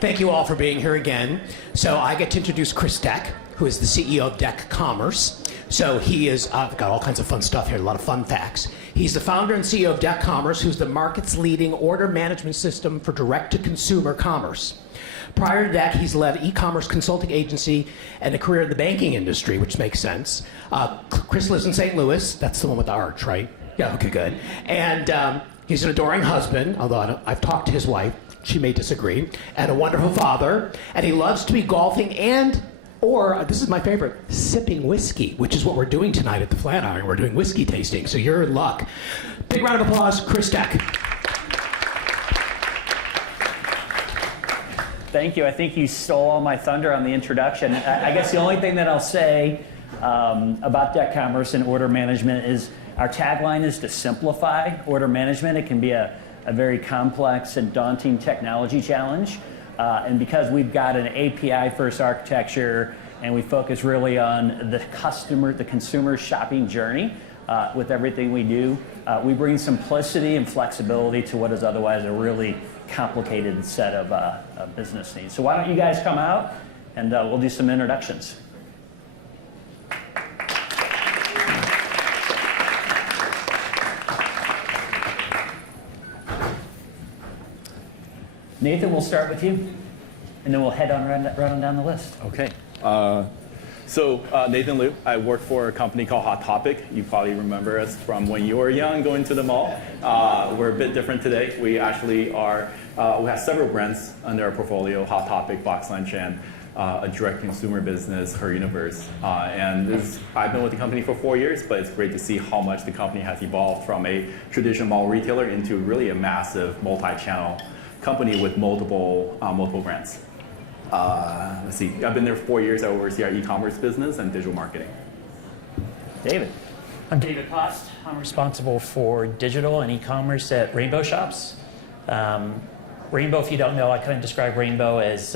Thank you all for being here again. So I get to introduce Chris Deck, who is the CEO of Deck Commerce. So he is, I've got all kinds of fun stuff here, a lot of fun facts. He's the founder and CEO of Deck Commerce, who's the market's leading order management system for direct-to-consumer commerce. Prior to that, he's led e-commerce consulting agency and a career in the banking industry, which makes sense. Chris lives in St. Louis. That's the one with the arch, right? Yeah, okay, good. And he's an adoring husband, although I've talked to his wife. She may disagree, and a wonderful father, and he loves to be golfing or this is my favorite, sipping whiskey, which is what we're doing tonight at the Flatiron. We're doing whiskey tasting, so you're in luck. Big round of applause, Chris Deck. Thank you. I think you stole all my thunder on the introduction. I guess the only thing that I'll say about Deck Commerce and order management is our tagline is to simplify order management. It can be a very complex and daunting technology challenge. And because we've got an API-first architecture and we focus really on the consumer shopping journey with everything we do, we bring simplicity and flexibility to what is otherwise a really complicated set of business needs. So why don't you guys come out and we'll do some introductions. Nathan, we'll start with you, and then we'll head on right down the list. Okay. So Nathan Liu, I work for a company called Hot Topic. You probably remember us from when you were young going to the mall. We're a bit different today. We actually are, we have several brands under our portfolio, Hot Topic, Box Lunch, and a direct consumer business, Her Universe. I've been with the company for 4 years, but it's great to see how much the company has evolved from a traditional mall retailer into really a massive multi-channel company with multiple brands. Let's see, I've been there for 4 years. I oversee our e-commerce business and digital marketing. David. I'm David Post. I'm responsible for digital and e-commerce at Rainbow Shops. Rainbow, if you don't know, I kind of describe Rainbow as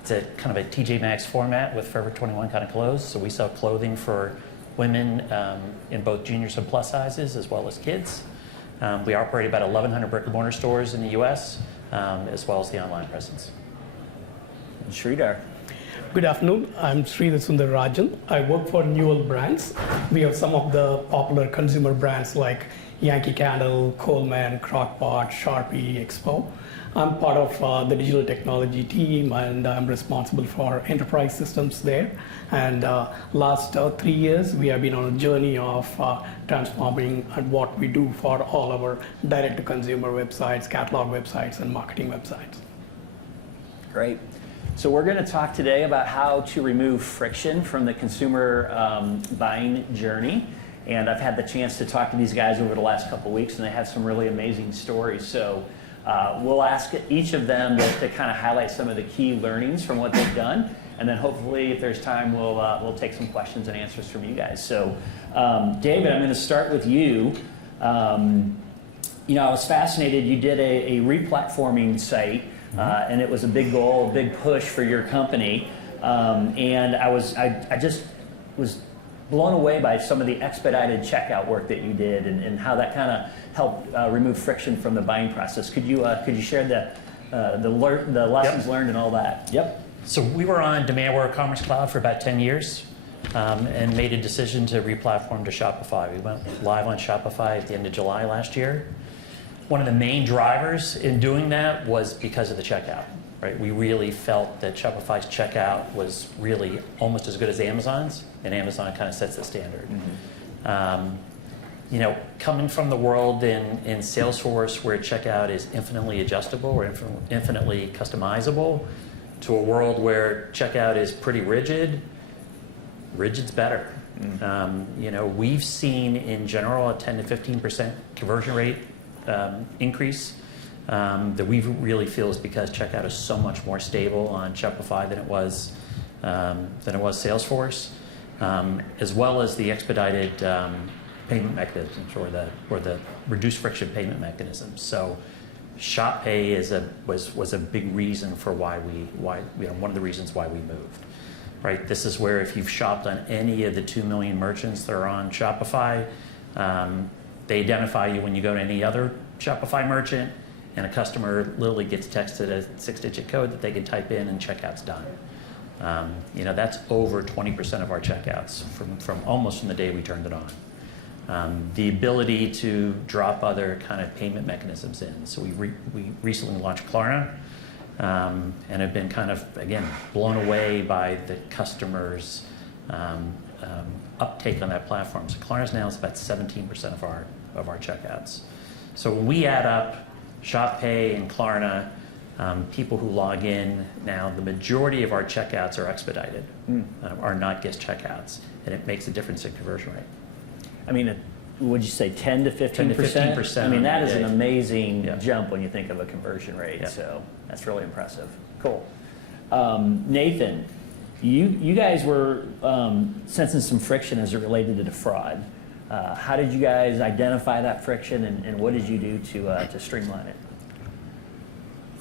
it's a kind of a TJ Maxx format with Forever 21 kind of clothes. So we sell clothing for women in both juniors and plus sizes, as well as kids. We operate about 1,100 brick and mortar stores in the U.S., as well as the online presence. Sridhar. Good afternoon. I'm Sridhar Sundararajan. I work for Newell Brands. We have some of the popular consumer brands like Yankee Candle, Coleman, Crock-Pot, Sharpie, Expo. I'm part of the digital technology team, and I'm responsible for enterprise systems there. And last 3 years, we have been on a journey of transforming what we do for all our direct-to-consumer websites, catalog websites, and marketing websites. Great. So we're going to talk today about how to remove friction from the consumer buying journey. And I've had the chance to talk to these guys over the last couple of weeks, and they have some really amazing stories. So we'll ask each of them to kind of highlight some of the key learnings from what they've done. And then hopefully, if there's time, we'll take some questions and answers from you guys. So David, I'm going to start with you. I was fascinated. You did a replatforming site. And it was a big goal, a big push for your company. And I just was blown away by some of the expedited checkout work that you did and how that kind of helped remove friction from the buying process. Could you share the lessons learned and all that? Yep. So we were on Demandware Commerce Cloud for about 10 years and made a decision to replatform to Shopify. We went live on Shopify at the end of July last year. One of the main drivers in doing that was because of the checkout, right? We really felt that Shopify's checkout was really almost as good as Amazon's, and Amazon kind of sets the standard. Mm-hmm. Coming from the world in Salesforce where checkout is infinitely adjustable or infinitely customizable, to a world where checkout is pretty rigid's better. Mm-hmm. We've seen in general a 10 to 15% conversion rate increase that we really feel is because checkout is so much more stable on Shopify than it was Salesforce, as well as the expedited payment mechanisms or the reduced friction payment mechanisms. So Shop Pay was a big reason for one of the reasons why we moved. Right, this is where if you've shopped on any of the 2 million merchants that are on Shopify. They identify you when you go to any other Shopify merchant, and a customer literally gets texted a 6-digit code that they can type in and checkout's done. That's over 20% of our checkouts from almost from the day we turned it on. The ability to drop other kind of payment mechanisms in. So we recently launched Klarna, and have been kind of, again, blown away by the customers' uptake on that platform. So Klarna's now is about 17% of our checkouts. So when we add up Shop Pay and Klarna, people who log in now, the majority of our checkouts are expedited, are not guest checkouts, and it makes a difference in conversion rate. I mean, would you say 10 to 15%? 10 to 15%. I mean, that is an Yeah. amazing Yeah. jump when you think of a conversion rate. Yeah. So that's really impressive. Cool. Nathan, you guys were sensing some friction as it related to the fraud. How did you guys identify that friction, and what did you do to streamline it?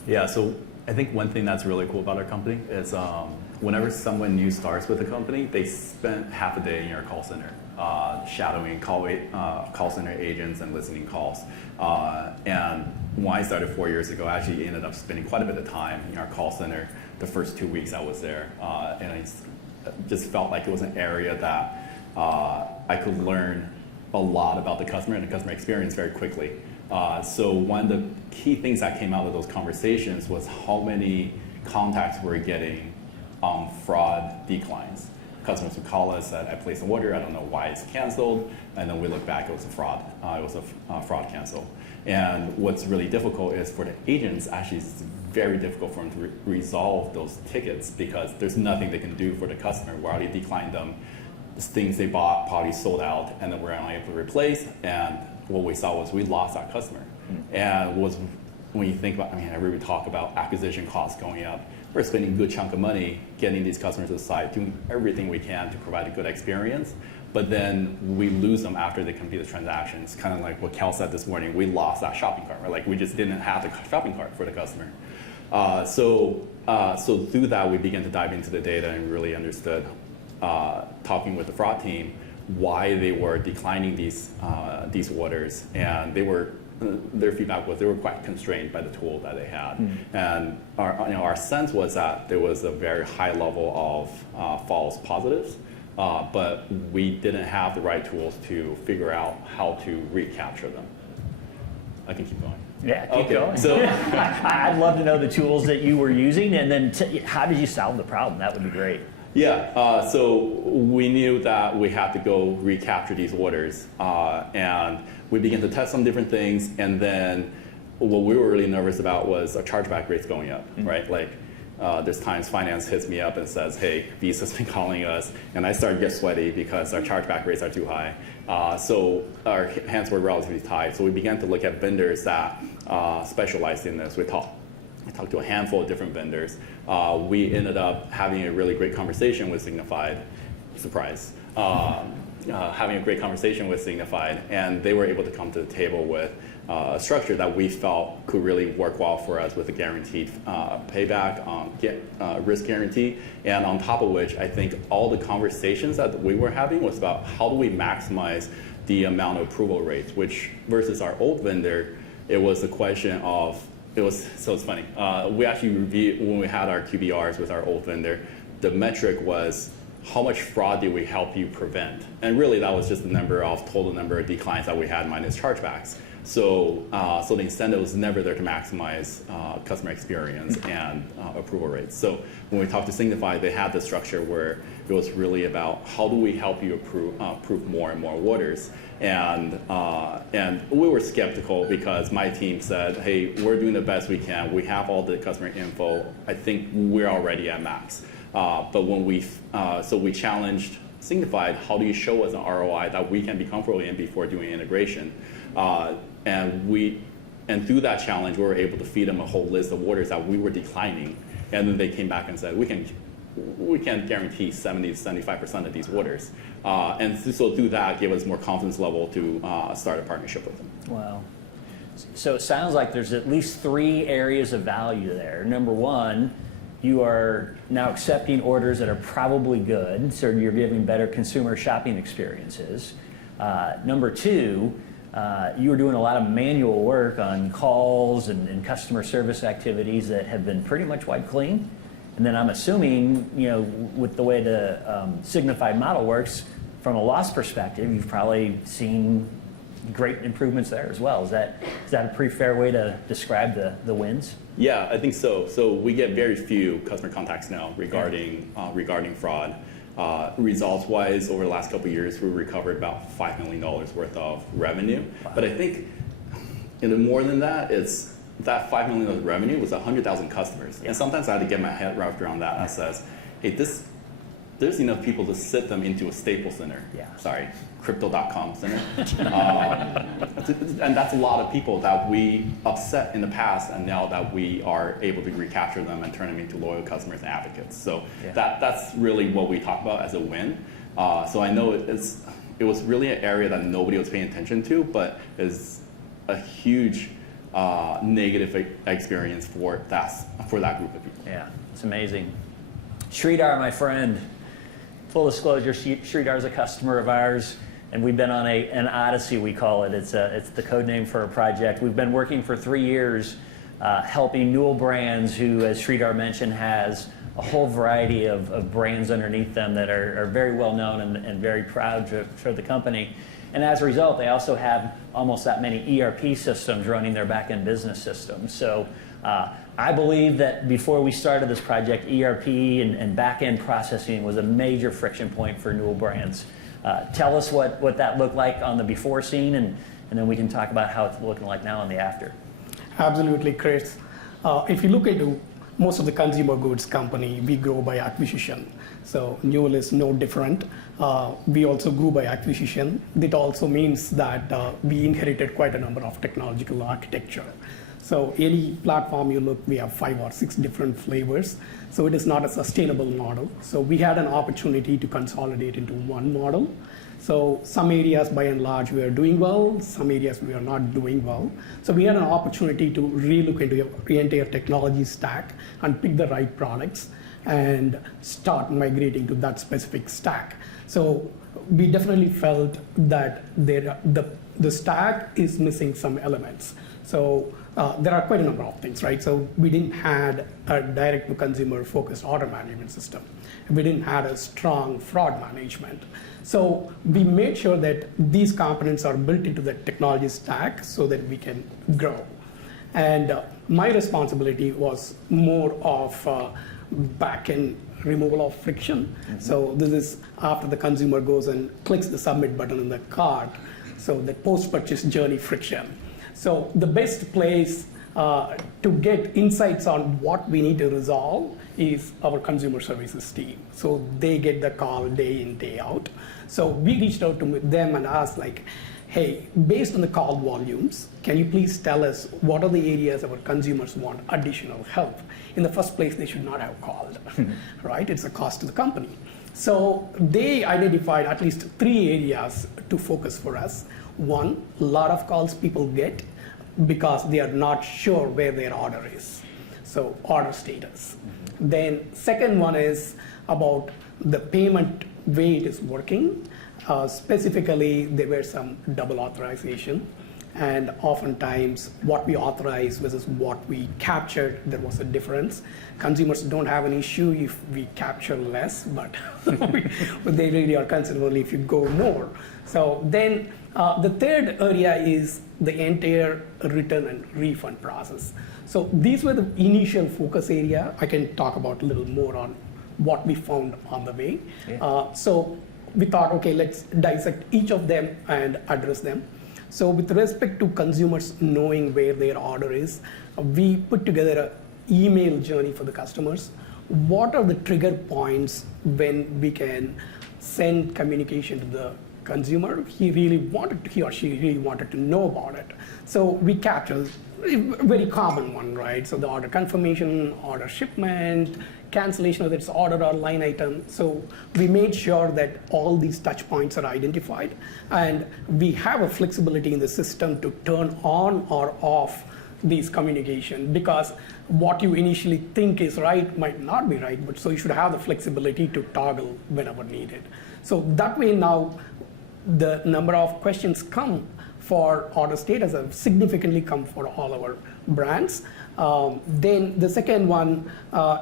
Yeah, so I think one thing that's really cool about our company is whenever someone new starts with a company, they spend half a day in our call center, shadowing call center agents and listening calls. And when I started 4 years ago, I actually ended up spending quite a bit of time in our call center the first 2 weeks I was there. And I just felt like it was an area that I could learn a lot about the customer and the customer experience very quickly. So one of the key things that came out of those conversations was how many contacts we're getting on fraud declines. Customers would call us that I placed an order, I don't know why it's canceled, and then we look back, it was a fraud. It was a fraud cancel. And what's really difficult is for the agents, actually it's very difficult for them to resolve those tickets because there's nothing they can do for the customer. We already declined them. Things they bought probably sold out, and then we're unable to replace, and what we saw was we lost our customer. And when you think about, everybody talk about acquisition costs going up. We're spending a good chunk of money getting these customers to the site, doing everything we can to provide a good experience, but then we lose them after they complete the transaction. It's kind of like what Cal said this morning, we lost that shopping cart, right? Like we just didn't have the shopping cart for the customer. So through that, we began to dive into the data and really understood, talking with the fraud team, why they were declining these orders, and their feedback was they were quite constrained by the tool that they had. And our sense was that there was a very high level of false positives, but we didn't have the right tools to figure out how to recapture them. I can keep going. Yeah, keep going. So I'd love to know the tools that you were using, and then how did you solve the problem? That would be great. Yeah, so we knew that we had to go recapture these orders, and we began to test some different things, and then what we were really nervous about was our chargeback rates going up, right? Like, there's times finance hits me up and says, hey, Visa's been calling us, and I start to get sweaty because our chargeback rates are too high. So our hands were relatively tied, so we began to look at vendors that specialized in this. I talked to a handful of different vendors. We ended up having a really great conversation with Signified. Surprise. Having a great conversation with Signified, and they were able to come to the table with a structure that we felt could really work well for us with a guaranteed payback, risk guarantee, and on top of which, I think all the conversations that we were having was about how do we maximize the amount of approval rates, which versus our old vendor, it was a question of, so it's funny. We actually reviewed, when we had our QBRs with our old vendor, the metric was how much fraud did we help you prevent? And really that was just the total number of declines that we had minus chargebacks. So the incentive was never there to maximize customer experience and approval rates. So when we talked to Signify, they had the structure where it was really about how do we help you approve more and more orders. And we were skeptical because my team said, hey, we're doing the best we can. We have all the customer info. I think we're already at max. But when we challenged Signified, how do you show us an ROI that we can be comfortable in before doing integration? And through that challenge, we were able to feed them a whole list of orders that we were declining. And then they came back and said, we can guarantee 70 to 75% of these orders. And so through that, gave us more confidence level to start a partnership with them. Wow. So it sounds like there's at least 3 areas of value there. Number one, you are now accepting orders that are probably good, so you're giving better consumer shopping experiences. Number two, you were doing a lot of manual work on calls and customer service activities that have been pretty much wiped clean. And then I'm assuming, with the way the Signified model works, from a loss perspective, you've probably seen great improvements there as well. Is that a pretty fair way to describe the wins? Yeah, I think so. So we get very few customer contacts now regarding fraud. Results-wise, over the last couple of years, we recovered about $5 million worth of revenue. Wow. But I think more than that, it's that $5 million of revenue was 100,000 customers. Yeah. And sometimes I had to get my head wrapped around that and says, hey, there's enough people to sit them into a Staples Center. Yeah. Sorry, Crypto.com Center. And that's a lot of people that we upset in the past, and now that we are able to recapture them and turn them into loyal customers and advocates. So that's really what we talk about as a win. So I know it was really an area that nobody was paying attention to, but is a huge negative experience for that group of people. Yeah, it's amazing. Sridhar, my friend. Full disclosure, Sridhar is a customer of ours, and we've been on an odyssey, we call it. It's the code name for a project. We've been working for 3 years helping Newell Brands, who, as Sridhar mentioned, has a whole variety of brands underneath them that are very well known and very proud for the company. And as a result, they also have almost that many ERP systems running their back-end business systems. So I believe that before we started this project, ERP and back-end processing was a major friction point for Newell Brands. Tell us what that looked like on the before scene, and then we can talk about how it's looking like now on the after. Absolutely, Chris. If you look into most of the consumer goods company, we grow by acquisition. So Newell is no different. We also grew by acquisition. That also means that we inherited quite a number of technological architecture. So any platform you look, we have 5 or 6 different flavors. So it is not a sustainable model. So we had an opportunity to consolidate into one model. So some areas, by and large, we are doing well. Some areas we are not doing well. So we had an opportunity to relook into the entire technology stack and pick the right products and start migrating to that specific stack. So we definitely felt that the stack is missing some elements. So there are quite a number of things, right? So we didn't have a direct-to-consumer focused order management system. We didn't have a strong fraud management. So we made sure that these components are built into the technology stack so that we can grow. And my responsibility was more of back-end removal of friction. Mm-hmm. So this is after the consumer goes and clicks the submit button in the cart, so the post-purchase journey friction. So the best place to get insights on what we need to resolve is our consumer services team. So they get the call day in, day out. So we reached out to them and asked, like, hey, based on the call volumes, can you please tell us what are the areas our consumers want additional help? In the first place, they should not have called, right? It's a cost to the company. So they identified at least 3 areas to focus for us. One, a lot of calls people get because they are not sure where their order is. So order status. Mm-hmm. Then second one is about the payment way it is working. Specifically, there were some double authorization. And oftentimes, what we authorize versus what we captured, there was a difference. Consumers don't have an issue if we capture less, but they really are concerned only if you go more. So then the third area is the entire return and refund process. So these were the initial focus area. I can talk about a little more on what we found on the way. Yeah. So we thought, okay, let's dissect each of them and address them. So with respect to consumers knowing where their order is, we put together an email journey for the customers. What are the trigger points when we can send communication to the consumer? He or she really wanted to know about it. So we captured a very common one, right? So the order confirmation, order shipment, cancellation of its order or line item. So we made sure that all these touch points are identified, and we have a flexibility in the system to turn on or off these communication, because what you initially think is right might not be right, but so you should have the flexibility to toggle whenever needed. So that way now the number of questions come for order status have significantly come for all our brands. Then the second one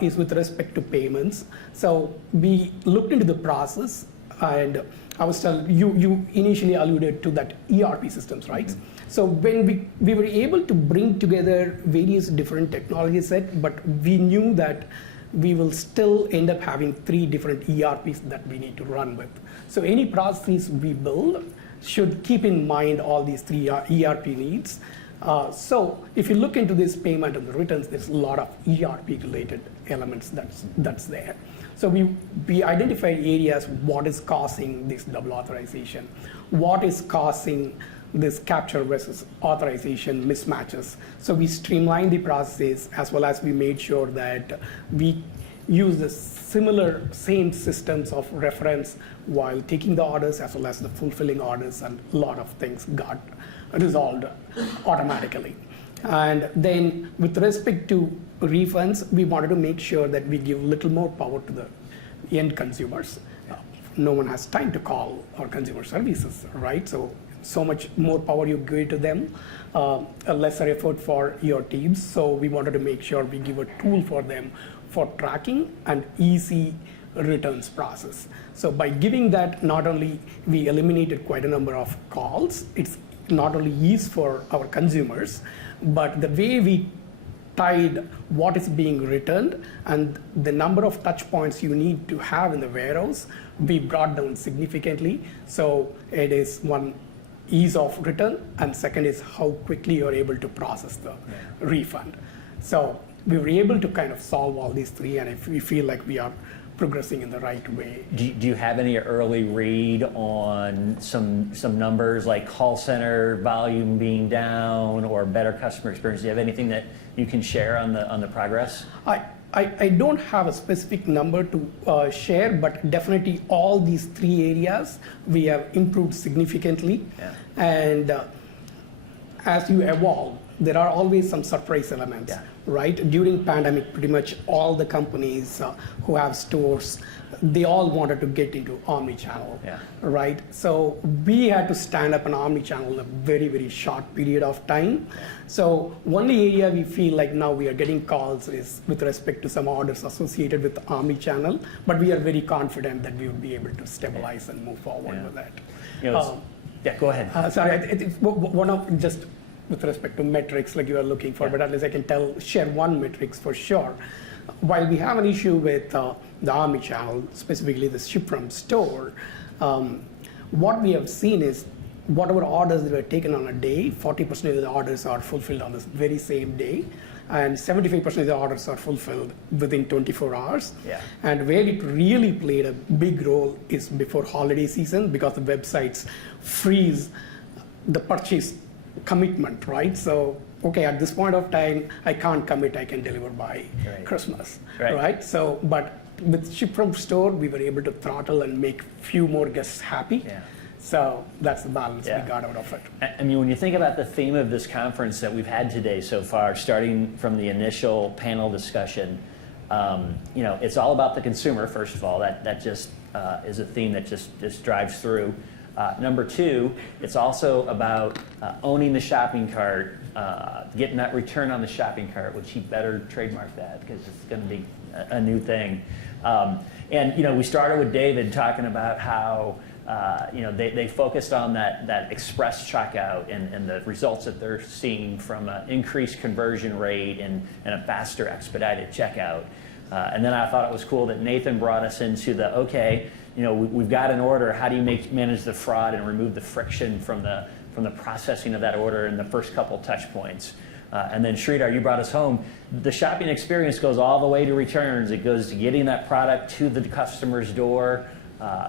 is with respect to payments. So we looked into the process, and I was telling you initially alluded to that ERP systems, right? Mm-hmm. So when we were able to bring together various different technology set, but we knew that we will still end up having 3 different ERPs that we need to run with. So any processes we build should keep in mind all these 3 ERP needs. So if you look into this payment and the returns, there's a lot of ERP related elements that's there. So we identified areas, what is causing this double authorization, what is causing this capture versus authorization mismatches. So we streamlined the processes, as well as we made sure that we use the same systems of reference while taking the orders, as well as the fulfilling orders, and a lot of things got resolved automatically. And then with respect to refunds, we wanted to make sure that we give a little more power to the end consumers. No one has time to call our consumer services, right? So much more power you give to them, a lesser effort for your teams. So we wanted to make sure we give a tool for them for tracking and easy returns process. So by giving that, not only we eliminated quite a number of calls, it's not only easy for our consumers, but the way we tied what is being returned and the number of touch points you need to have in the warehouse, we brought down significantly. So it is one, ease of return, and second is how quickly you're able to process the refund. So we were able to kind of solve all these 3, and if we feel like we are progressing in the right way. Do you have any early read on some numbers like call center volume being down or better customer experience? Do you have anything that you can share on the progress? I don't have a specific number to share, but definitely all these 3 areas we have improved significantly. Yeah. And as you evolve, there are always some surprise elements, right? During pandemic, pretty much all the companies who have stores, they all wanted to get into omni-channel, right? So we had to stand up an omni-channel in a very, very short period of time. So only area we feel like now we are getting calls is with respect to some orders associated with omni-channel, but we are very confident that we will be able to stabilize and move forward with that. You know, go ahead. Sorry, it's one of just with respect to metrics like you are looking for, but at least I can share one metrics for sure. While we have an issue with the omni-channel, specifically the ship from store, what we have seen is whatever orders that were taken on a day, 40% of the orders are fulfilled on this very same day, and 75% of the orders are fulfilled within 24 hours. Yeah. And where it really played a big role is before holiday season, because the websites freeze the purchase commitment, right? So, okay, at this point of time, I can't commit, I can deliver by Christmas, right? So, but with ship from store, we were able to throttle and make few more guests happy. Yeah. So that's the balance we got out of it. I mean, when you think about the theme of this conference that we've had today so far, starting from the initial panel discussion, you know, it's all about the consumer, first of all. That just is a theme that just drives through. Number 2, it's also about owning the shopping cart, getting that return on the shopping cart, which he better trademark that because it's going to be a new thing. And you know, we started with David talking about how you know they focused on that express checkout and the results that they're seeing from an increased conversion rate and a faster expedited checkout. And then I thought it was cool that Nathan brought us into the you know, we've got an order. How do you manage the fraud and remove the friction from the processing of that order in the first couple touch points? And then Sridhar, you brought us home. The shopping experience goes all the way to returns. It goes to getting that product to the customer's door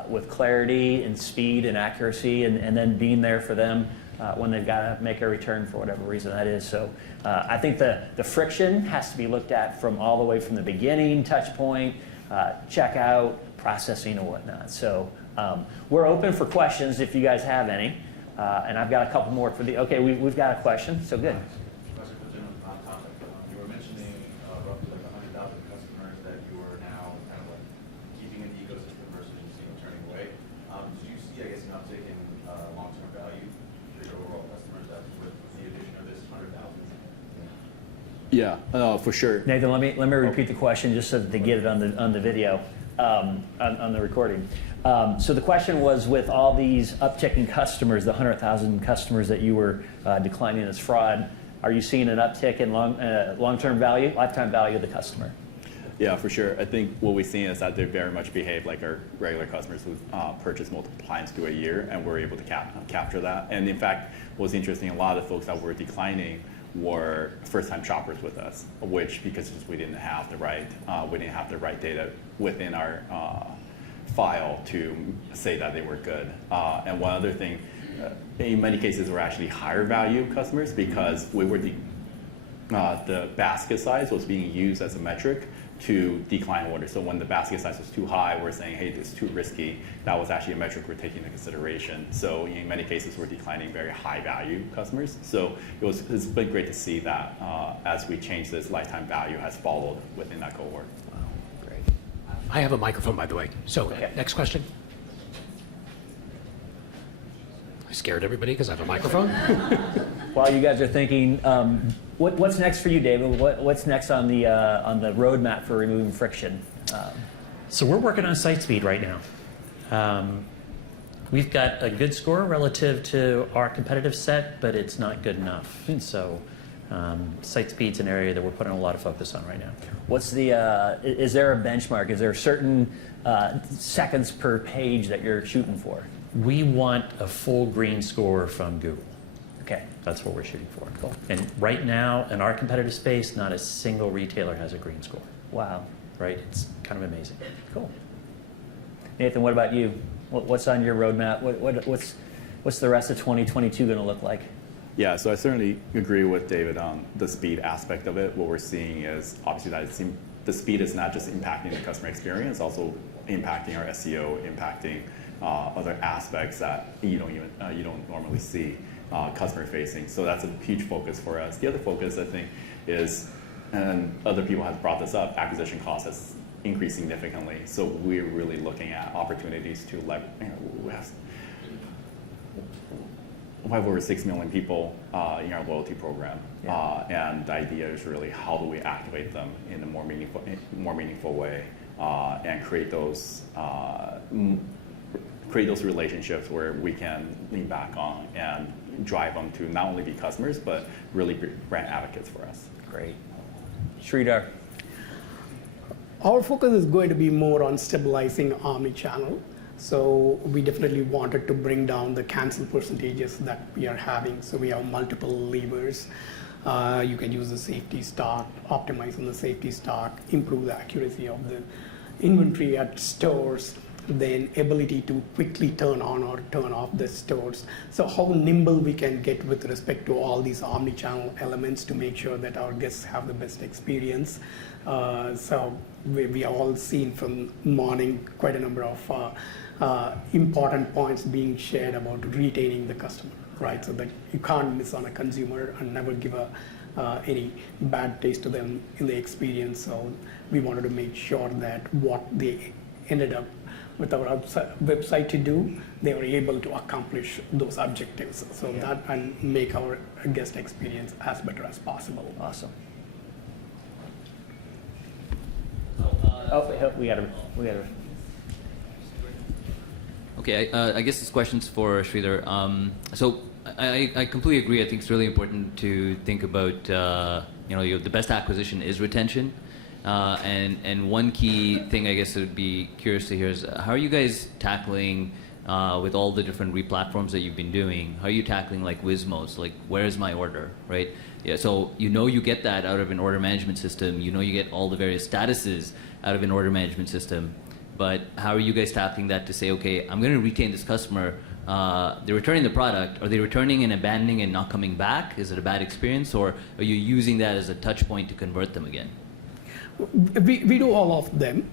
with clarity and speed and accuracy, and then being there for them when they've got to make a return for whatever reason that is. So I think the friction has to be looked at from all the way from the beginning, touch point, checkout, processing and whatnot. So we're open for questions if you guys have any. And I've got a couple more for we've got a question, so good. Question for Jim on topic. You were mentioning roughly like 100,000 customers that you are now kind of like keeping in the ecosystem versus turning away. Did you see, I guess, an uptick in long-term value for your overall customer Yeah, for sure. Nathan, let me repeat the question just so that they get it on the video, on the recording. So the question was, with all these upticking customers, the 100,000 customers that you were declining as fraud, are you seeing an uptick in long-term value, lifetime value of the customer? Yeah, for sure. I think what we've seen is that they very much behave like our regular customers who purchase multiple times through a year, and we're able to capture that. And in fact, what's interesting, a lot of the folks that were declining were first-time shoppers with us, which because we didn't have the right data within our file to say that they were good. And one other thing, in many cases, we're actually higher value customers because we were the basket size was being used as a metric to decline orders. So when the basket size was too high, we're saying, hey, this is too risky. That was actually a metric we're taking into consideration. So in many cases, we're declining very high value customers. So it's been great to see that as we change this, lifetime value has followed within that cohort. Wow, great. I have a microphone, by the way. So Okay. next question. I scared everybody because I have a microphone. While you guys are thinking, what's next for you, David? What's next on the roadmap for removing friction? So we're working on site speed right now. We've got a good score relative to our competitive set, but it's not good enough. So site speed's an area that we're putting a lot of focus on right now. What's the? Is there a benchmark? Is there certain seconds per page that you're shooting for? We want a full green score from Google. Okay. That's what we're shooting for. Cool. And right now, in our competitive space, not a single retailer has a green score. Wow. Right? It's kind of amazing. Cool. Nathan, what about you? What's on your roadmap? What's the rest of 2022 going to look like? Yeah, so I certainly agree with David on the speed aspect of it. What we're seeing is obviously that the speed is not just impacting the customer experience, also impacting our SEO, impacting other aspects that you don't normally see customer facing. So that's a huge focus for us. The other focus, I think, is, and other people have brought this up, acquisition costs has increased significantly. So we're really looking at opportunities to we have over 6 million people in our loyalty program, and the idea is really how do we activate them in a more meaningful way, and create those relationships where we can lean back on and drive them to not only be customers but really be brand advocates for us. Great. Sridhar. Our focus is going to be more on stabilizing omni-channel. So we definitely wanted to bring down the cancel percentages that we are having. So we have multiple levers. You can use the safety stock, optimize on the safety stock, improve the accuracy of the inventory at stores, then ability to quickly turn on or turn off the stores. So how nimble we can get with respect to all these omni-channel elements to make sure that our guests have the best experience. So we have all seen from morning quite a number of important points being shared about retaining the customer, right? So that you can't miss on a consumer and never give any bad taste to them in the experience. So we wanted to make sure that what they ended up with our website to do, they were able to accomplish those objectives. So that and make our guest experience as better as possible. Awesome. We got to. Okay, I guess this question's for Sridhar. So I completely agree. I think it's really important to think about, the best acquisition is retention. And one key thing I guess I would be curious to hear is how are you guys tackling, with all the different replatforms that you've been doing, how are you tackling like Wizmos, like where is my order, right? Yeah, so you get that out of an order management system, you get all the various statuses out of an order management system, but how are you guys tackling that to say, okay, I'm going to retain this customer, they're returning the product, are they returning and abandoning and not coming back? Is it a bad experience, or are you using that as a touch point to convert them again? We do all of them.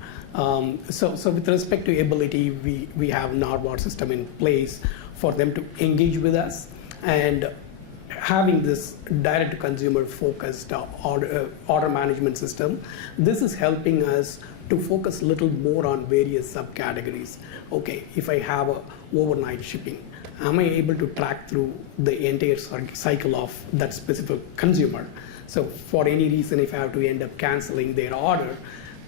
So with respect to ability, we have an RWAR system in place for them to engage with us, and having this direct-to-consumer focused order management system, this is helping us to focus a little more on various subcategories. Okay, if I have a overnight shipping, am I able to track through the entire cycle of that specific consumer? So for any reason, if I have to end up canceling their order,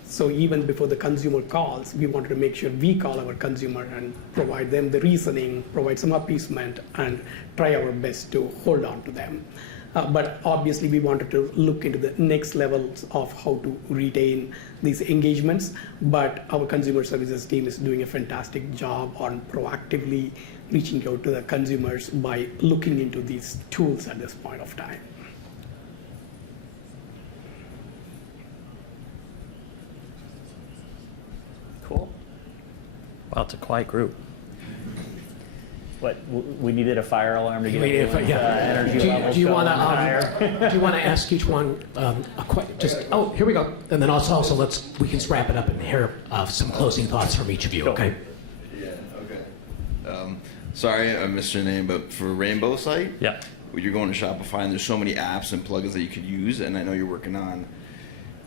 so even before the consumer calls, we wanted to make sure we call our consumer and provide them the reasoning, provide some appeasement, and try our best to hold on to them. But obviously, we wanted to look into the next levels of how to retain these engagements. But our consumer services team is doing a fantastic job on proactively reaching out to the consumers by looking into these tools at this point of time. Cool. Wow, it's a quiet group. What, we needed a fire alarm to get everyone's energy levels Do you want higher? to? Do you want to ask each one Oh, here we go. And then also we can wrap it up and hear some closing thoughts from each of you. Go. Okay. Yeah, okay. Sorry, I missed your name, but for Rainbow site, Yeah. you're going to Shopify and there's so many apps and plugins that you could use, and I know you're working on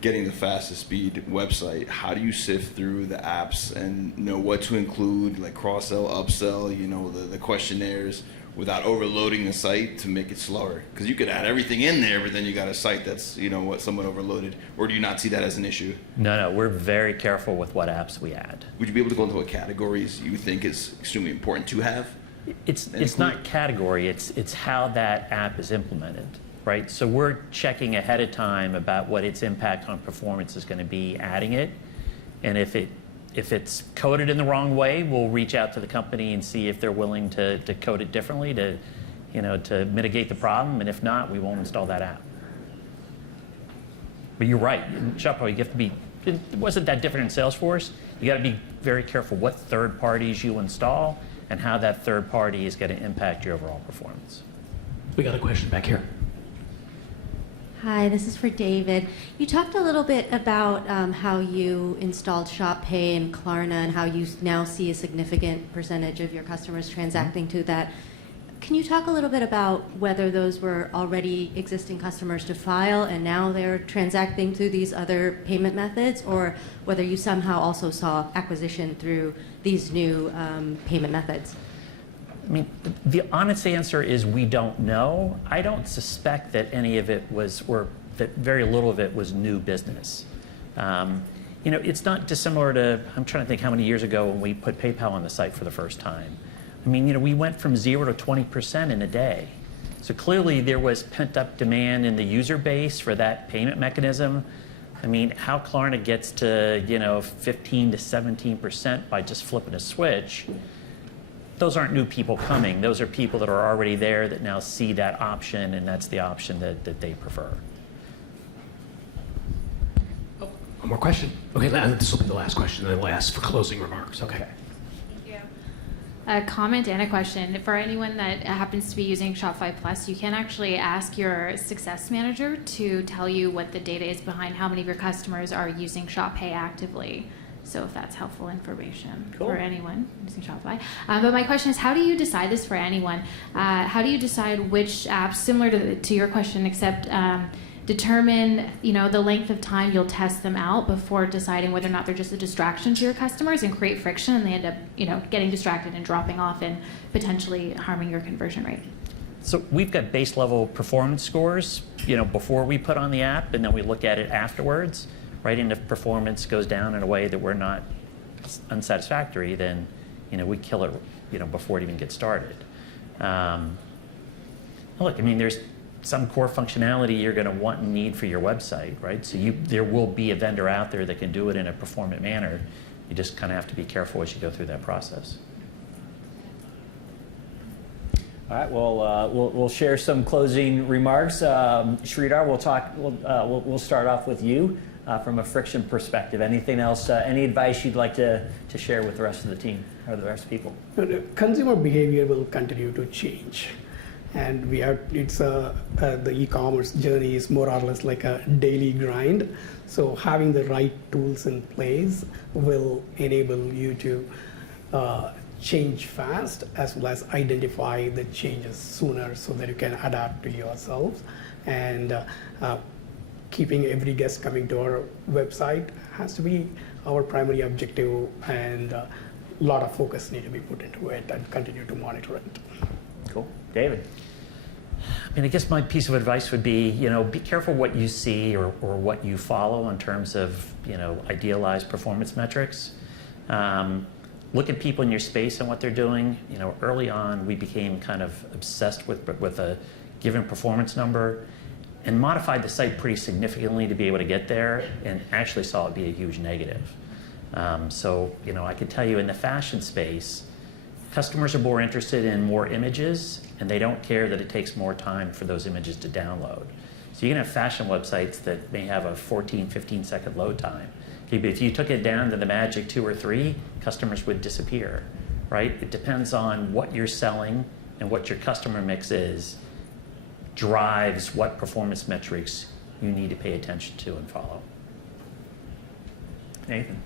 getting the fastest speed website. How do you sift through the apps and know what to include, like cross-sell, upsell, the questionnaires, without overloading the site to make it slower? Because you could add everything in there, but then you got a site that's, somewhat overloaded. Or do you not see that as an issue? No, we're very careful with what apps we add. Would you be able to go into what categories you think is extremely important to have? It's not category, it's how that app is implemented, right? So we're checking ahead of time about what its impact on performance is going to be, adding it. And if it's coded in the wrong way, we'll reach out to the company and see if they're willing to code it differently to mitigate the problem. And if not, we won't install that app. But you're right, in Shopify, you have to be, it wasn't that different in Salesforce. You got to be very careful what third parties you install and how that third party is going to impact your overall performance. We got a question back here. Hi, this is for David. You talked a little bit about how you installed Shop Pay and Klarna and how you now see a significant percentage of your customers transacting to that. Can you talk a little bit about whether those were already existing customers to file and now they're transacting through these other payment methods, or whether you somehow also saw acquisition through these new payment methods? I mean, the honest answer is we don't know. I don't suspect that any of it was, or that very little of it was new business. It's not dissimilar to, I'm trying to think how many years ago when we put PayPal on the site for the first time. I mean, we went from 0 to 20% in a day. So clearly there was pent-up demand in the user base for that payment mechanism. I mean, how Klarna gets to, 15 to 17% by just flipping a switch, those aren't new people coming. Those are people that are already there that now see that option, and that's the option that they prefer. Oh, one more question. Okay, this will be the last question, and then we'll ask for closing remarks. Okay. A comment and a question. For anyone that happens to be using Shopify Plus, you can actually ask your success manager to tell you what the data is behind how many of your customers are using Shop Pay actively. So if that's helpful information for anyone using Shopify. But my question is, how do you decide this for anyone? How do you decide which apps, similar to your question, except determine the length of time you'll test them out before deciding whether or not they're just a distraction to your customers and create friction, and they end up getting distracted and dropping off and potentially harming your conversion rate? So we've got base level performance scores before we put on the app, and then we look at it afterwards, right? And if performance goes down in a way that we're not unsatisfactory, then we kill it before it even gets started. Look, I mean, there's some core functionality you're going to want and need for your website, right? So there will be a vendor out there that can do it in a performant manner. You just kind of have to be careful as you go through that process. All right, we'll share some closing remarks. Sridhar, we'll start off with you from a friction perspective. Anything else? Any advice you'd like to share with the rest of the team or the rest of people? Consumer behavior will continue to change. And the e-commerce journey is more or less like a daily grind. So having the right tools in place will enable you to change fast, as well as identify the changes sooner so that you can adapt to yourselves. And keeping every guest coming to our website has to be our primary objective, and a lot of focus need to be put into it and continue to monitor it. Cool. David? I mean, I guess my piece of advice would be, be careful what you see or what you follow in terms of, idealized performance metrics. Look at people in your space and what they're doing. Early on, we became kind of obsessed with a given performance number and modified the site pretty significantly to be able to get there, and actually saw it be a huge negative. So, I can tell you in the fashion space, customers are more interested in more images, and they don't care that it takes more time for those images to download. So you can have fashion websites that may have a 14, 15-second load time. Okay, but if you took it down to the magic 2 or 3, customers would disappear, right? It depends on what you're selling and what your customer mix is, drives what performance metrics you need to pay attention to and follow. Nathan?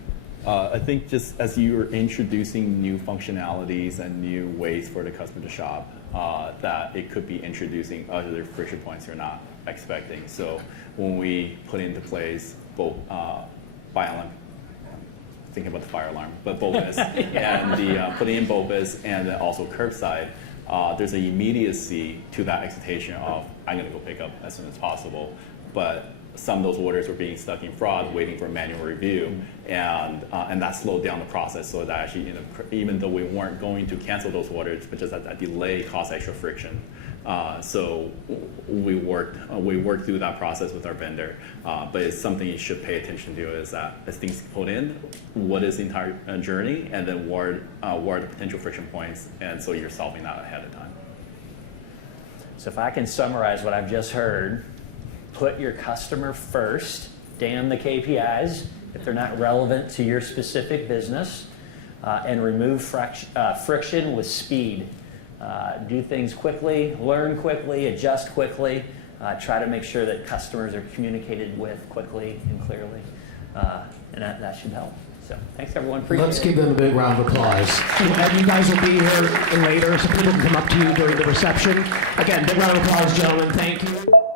I think just as you're introducing new functionalities and new ways for the customer to shop, that it could be introducing other friction points you're not expecting. So when we put into place both buy online, thinking about the fire alarm, but BOPIS and the putting in BOPIS and then also curbside, there's an immediacy to that expectation of I'm going to go pick up as soon as possible. But some of those orders were being stuck in fraud, waiting for manual review, and that slowed down the process. So that actually, even though we weren't going to cancel those orders, but just that delay caused extra friction. So we worked through that process with our vendor. But it's something you should pay attention to is that as things put in, what is the entire journey, and then what are the potential friction points, and so you're solving that ahead of time. So if I can summarize what I've just heard, put your customer first, damn the KPIs if they're not relevant to your specific business, and remove friction with speed. Do things quickly, learn quickly, adjust quickly, try to make sure that customers are communicated with quickly and clearly, and that should help. So thanks everyone. Let's give them a big round of applause. And you guys will be here later, so people can come up to you during the reception. Again, big round of applause, gentlemen. Thank you.